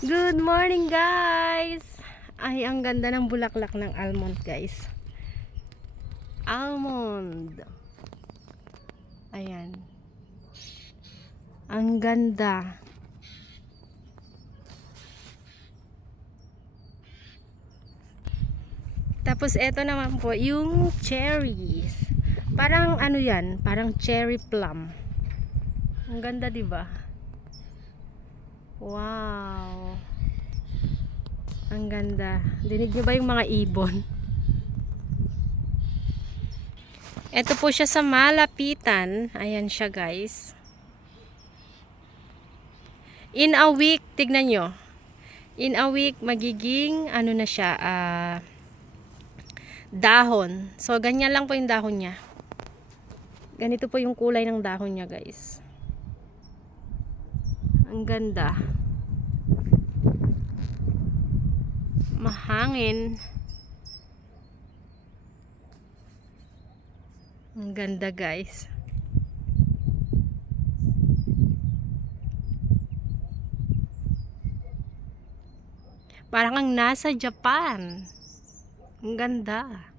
Good morning, guys! Ay, ang ganda ng bulaklak ng almond, guys. Almond. Ayan. Ang ganda. Tapos, eto naman po, yung cherries. Parang ano yan? Parang cherry plum. Ang ganda, diba? Wow! Ang ganda. Dinig nyo ba yung mga ibon? Ito po siya sa malapitan. Ayan siya, guys. In a week, tignan nyo. In a week, magiging, ano na siya, dahon. So, ganyan lang po yung dahon niya. Ganito po yung kulay ng dahon niya, guys. Ang ganda. Mahangin. Ang ganda, guys. Parang ang nasa Japan. Ang ganda.